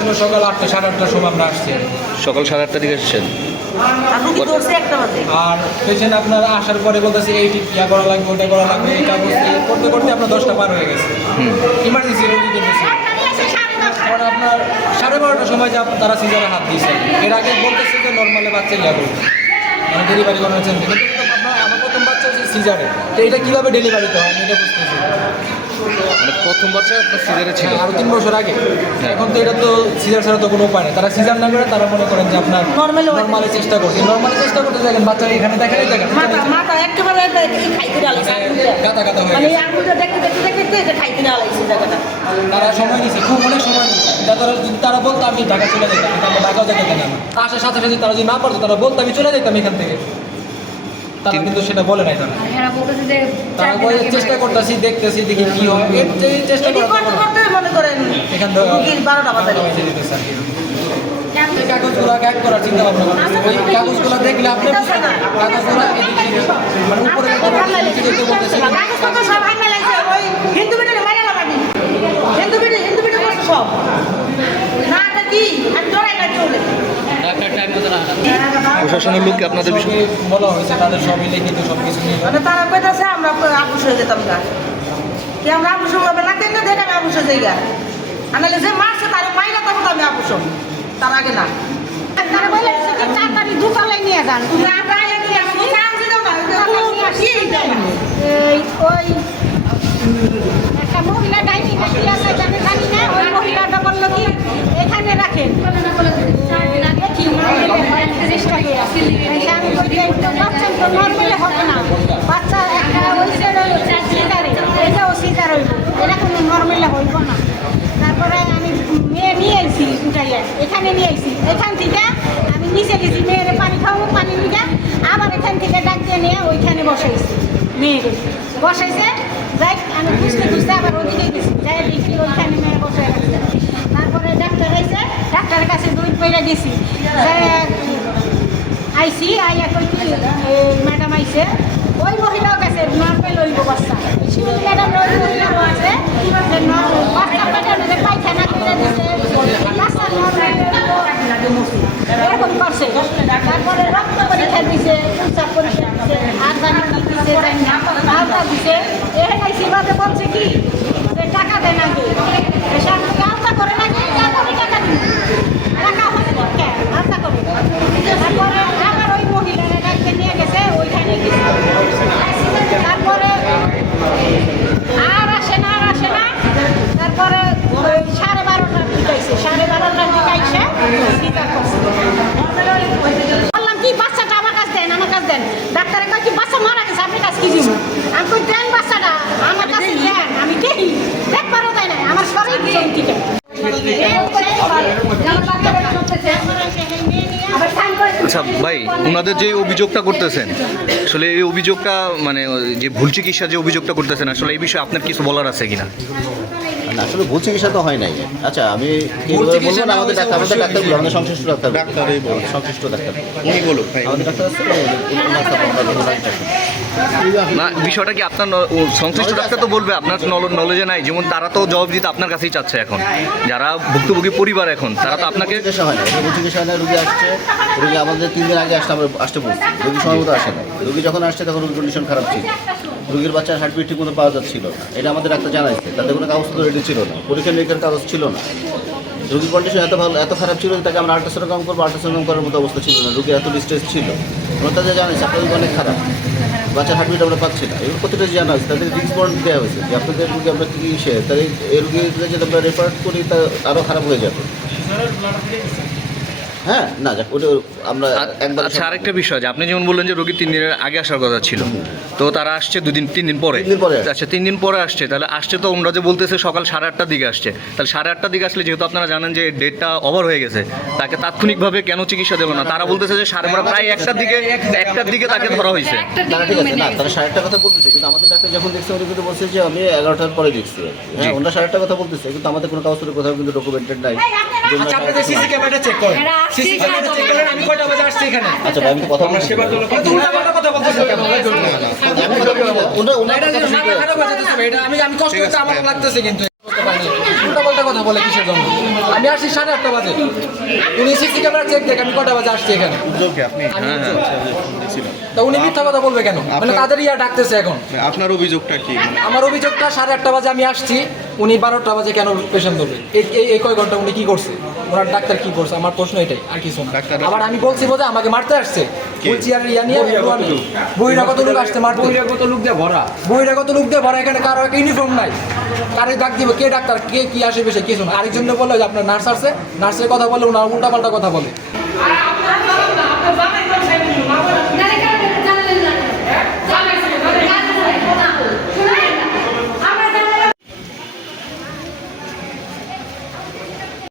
ছিল সকাল আটটা সাড়ে আটটার সময় আমরা আসছি। সকাল সাড়ে আটটার দিকে এসেছেন? আর রুগী ধরছে একটা বাজে? আর পেশেন্ট আপনার আসার পরে বলতেছে এই ইয়া করা লাগবে ওটা করা লাগবে এই কাগজ করতে করতে আপনার দশটা পার হয়ে গেছে। ইমার্জেন্সি রোগী কিনতেছে পরে আপনার সাড়ে বারোটার সময় যে তারা সিজারে হাত দিয়েছে। এর আগে বলতেছে যে নর্মালে বাচ্চা ইয়া করবে। মানে ডেলিভারি করার জন্য। কিন্তু তো আপনার আমার প্রথম বাচ্চা হচ্ছে সিজারে। তো এটা কীভাবে ডেলিভারিতে হয় আমি এটা বুঝতেছি মানে প্রথম বাচ্চা আপনার সিজারে ছিল। আরও তিন বছর আগে। এখন তো এটা তো সিজার ছাড়া তো কোনো উপায় নেই। তারা সিজার না করে তারা মনে করেন যে আপনার। নর্মালি চেষ্টা করছে। নর্মালি চেষ্টা করতে দেখেন বাচ্চা এখানে দেখেন দেখেন। মাথা মাথা একেবারে গাদা গাদা হয়ে মানে গেছে। আঙুলটা দেখতে দেখতে দেখতে এটা খাইতে ডালাইছে জায়গাটা তারা সময় নিয়েছে খুব অনেক সময় এটা তারা যদি তারা বলতো আমি ঢাকা চলে যেতাম ঢাকাও যেতে না। আসার সাথে সাথে তারা যদি না পারতো তারা বলতো আমি চলে যেতাম এখান থেকে। তারা কিন্তু সেটা বলে নাই তারা। এরা বলতেছে যে তারা বলে চেষ্টা করতেছি দেখতেছি দেখি কি হয়। যে চেষ্টা করতে করতে মনে করেন এখান থেকে রুগীর বারোটা বাজে বেঁচে যেতেছে এই কাগজগুলো গ্যাগ করার চিন্তা ভাবনা করতেছি। ওই কাগজগুলো দেখলে আপনি কাগজগুলো এদিক মানে উপরে দেখতে বলতেছে। হিন্দু মিডিয়ামে মাইরা লাগানি হিন্দু মিডিয়াম হিন্দু করছে সব। না এটা কি? আমি ডরাই না চলে। প্রশাসনের লোককে আপনাদের বিষয়ে? বলা হয়েছে তাদের সবই লিখিত সব কিছু নিয়ে। মানে তারা কইতাছে আমরা আপুস হয়ে যেতাম গা। কি আমরা আপুস হবে না? কেন দেখে আমি আপুস হয়ে যাই গা আনালে যে মারছে তার মাইরা তখন আমি আপুস তার আগে না। তারা বলে যে তাড়াতাড়ি দোতলায় নিয়ে যান। না, আমরা আগে কি আমি না, দেয় না। এই ওই একটা মহিলা ডাইনি না কি আছে জানি জানি না ওই মহিলাটা বলল কি এখানে রাখেন দেখি চেষ্টা করে এই যে আমি বলি, এই তো বাচ্চা তো নর্মালে হবে না। বাচ্চা একটা হয়েছে সিজারে এটাও সিজার হইব। এটা কোনো নর্মালে হইব না। তারপরে আমি মেয়ে নিয়ে আইছি উঠাইয়া এখানে নিয়ে আইছি। এখান থেকে আমি নিচে গেছি, মেয়ের পানি খাব পানি নিয়ে আবার এখান থেকে ডাক দিয়ে নিয়ে ওইখানে বসাইছি মেয়েকে বসাইছে, যাই আমি খুঁজতে খুঁজতে আবার ওদিকে গেছি। যাই দেখি ওইখানে মেয়ে বসে তারপরে ডাক্তার আইছে, ডাক্তারের কাছে দুই পয়লা গেছি আইসি আইয়া কই কি ম্যাডাম আইছে। ওই মহিলাও গেছে নর্মাল ওই বাচ্চা ম্যাডাম ওই মহিলাও আছে বাচ্চা পেটে পায়খানা করে দিছে। করছে। রক্ত পরীক্ষা দিছে পরীক্ষা দিছে দিছে। বলছে কি যে টাকা দেন আগে এসে আমাকে আলতা করে নাকি তারপরে টাকা দিন টাকা হবে কে আলতা করে তারপরে আবার ওই মহিলারা ডাক্তার নিয়ে গেছে ওইখানে গেছে তারপরে আর আসে না আর আসে না তারপরে ওই সাড়ে বারোটার দিকে আইসে সাড়ে বারোটার দিকে আইসে স্বীকার করছে বললাম কি বাচ্চাটা আমার কাছে দেন আমার কাছে দেন। ডাক্তারে কয় কি বাচ্চা মারা গেছে আপনি কাছে কি দিব? আমি কই দেন বাচ্চাটা আমার কাছে দেন আমি দেখি দেখবারও দেয় না আমার শরীর জন্তিকে আচ্ছা ভাই ওনাদের যে অভিযোগটা করতেছেন আসলে এই অভিযোগটা মানে যে ভুল চিকিৎসা যে অভিযোগটা করতেছেন আসলে এই বিষয়ে আপনার কিছু বলার আছে কিনা? না আসলে ভুল চিকিৎসা তো হয় নাই। আচ্ছা আমি কি বলব? না আমাদের ডাক্তার আমাদের অবশ্যই ডাক্তারগুলো আমাদের সংশ্লিষ্ট ডাক্তার ডাক্তারই সংশ্লিষ্ট ডাক্তার উনি বলুন আমাদের ডাক্তার আছে ওনার সাথে আমরা দুজন ডাক্তার আছি। না বিষয়টা কি আপনার সংশ্লিষ্ট ডাক্তার তো বলবে আপনার নলেজে নাই। যেমন তারা তো জবাব দিতে আপনার কাছেই চাচ্ছে এখন। যারা ভুক্তভোগী পরিবার এখন তারা তো আপনাকে চিকিৎসা হয় না ভুল চিকিৎসা হয় না রুগী আসছে রুগী আমাদের তিন দিন আগে আসতে আসতে বলছি। রুগী সময় মতো আসে না রুগী যখন আসছে তখন রুগীর কন্ডিশন খারাপ ছিল। রুগীর বাচ্চার হার্টবিট ঠিক মতো পাওয়া যাচ্ছিল না। এটা আমাদের ডাক্তার জানাইছে। তাদের কোনো কাগজপত্র রেডি ছিল না। পরীক্ষা নিরীক্ষার কাগজ ছিল না। রুগীর কন্ডিশন এত ভালো, এত খারাপ ছিল যে তাকে আমরা আল্ট্রাসাউন্ড করব আল্ট্রাসাউন্ড করার মতো অবস্থা ছিল না। রুগী এত ডিস্টেন্স ছিল। আমরা তাদের জানাইছি, আপনাদের অনেক খারাপ। বাচ্চার হার্টবিট আমরা পাচ্ছি না। এগুলো প্রতিটা জানা হয়েছে তাদের রিক্স বন্ড দেওয়া হয়েছে যে আপনাদের রুগী আমরা কী সে তাদের এই রুগীকে যদি আমরা রেফার করি, তা আরও খারাপ হয়ে যাবে। হ্যাঁ না যাক ওটা আমরা একবার আচ্ছা আরেকটা বিষয় যে আপনি যেমন বললেন যে রোগী তিন দিনের আগে আসার কথা ছিল তো তারা আসছে দুদিন তিন দিন পরে। তিন দিন পরে। আচ্ছা তিন দিন পরে আসছে তাহলে আসছে তো যে বলতেছে সকাল সাড়ে আটটার দিকে আসছে তাহলে সাড়ে আটটার দিকে আসলে যেহেতু আপনারা জানেন যে ডেটটা ওভার হয়ে গেছে তাকে তাৎক্ষণিকভাবে কেন চিকিৎসা দেবো না? তারা বলতেছে যে সাড়ে বারো প্রায় একটার দিকে একটার দিকে তাকে ধরা হয়েছে। না ঠিক আছে না তারা সাড়ে আটটা কথা বলতেছে কিন্তু আমাদের ডাক্তার যখন দেখছে উনি কিন্তু বলছে যে আমি এগারোটার পরে দেখছি হ্যাঁ ওনারা সাড়ে আটটা কথা বলতেছে কিন্তু আমাদের কোনো কাগজপত্র কোথাও কিন্তু ডকুমেন্টেড নাই। আচ্ছা আপনি সিসি ক্যামেরাটা চেক করেন সিসি ক্যামেরাটা চেক করেন আমি কয়টা বাজে আসছি এখানে আচ্ছা ভাই, আমি কথা বলতেছেন কেন? এটা হয়ে কষ্ট করতে আমার লাগতেছে কিন্তু কথা বলে কিসের জন্য আমি আসছি সাড়ে আটটা বাজে উনি সিসি ক্যামেরা চেক দেখ আমি কটা বাজে আসছি এখানে আপনি হ্যাঁ, হ্যাঁ। তা উনি মিথ্যা কথা বলবে কেন? মানে আপনার- তাদের ইয়া ডাকতেছে এখন। আপনার অভিযোগটা কি? মানে আমার অভিযোগটা সাড়ে আটটা বাজে আমি আসছি উনি বারোটা বাজে কেন পেশেন্ট ধরবে? এই এই- কয় ঘণ্টা উনি কি করছে? ওনার ডাক্তার কি করছে? আমার প্রশ্ন এটাই আর কিছু না। আবার আমি বলছি বোধহয় আমাকে মারতে আসছে। বলছি আর ইয়া নিয়ে বহিরা কত লোক। আসছে মারতে। কত লোক দিয়ে ভরা। বহিরা কত লোক দিয়ে ভরা এখানে কারও একটা ইউনিফর্ম নাই। কারে ডাক দিব? কে ডাক্তার? কে কি আসে বেশি কিছু না। আরেকজন বলল যে আপনার নার্স আসছে নার্সের কথা বলে ওনার উল্টা পাল্টা কথা বলে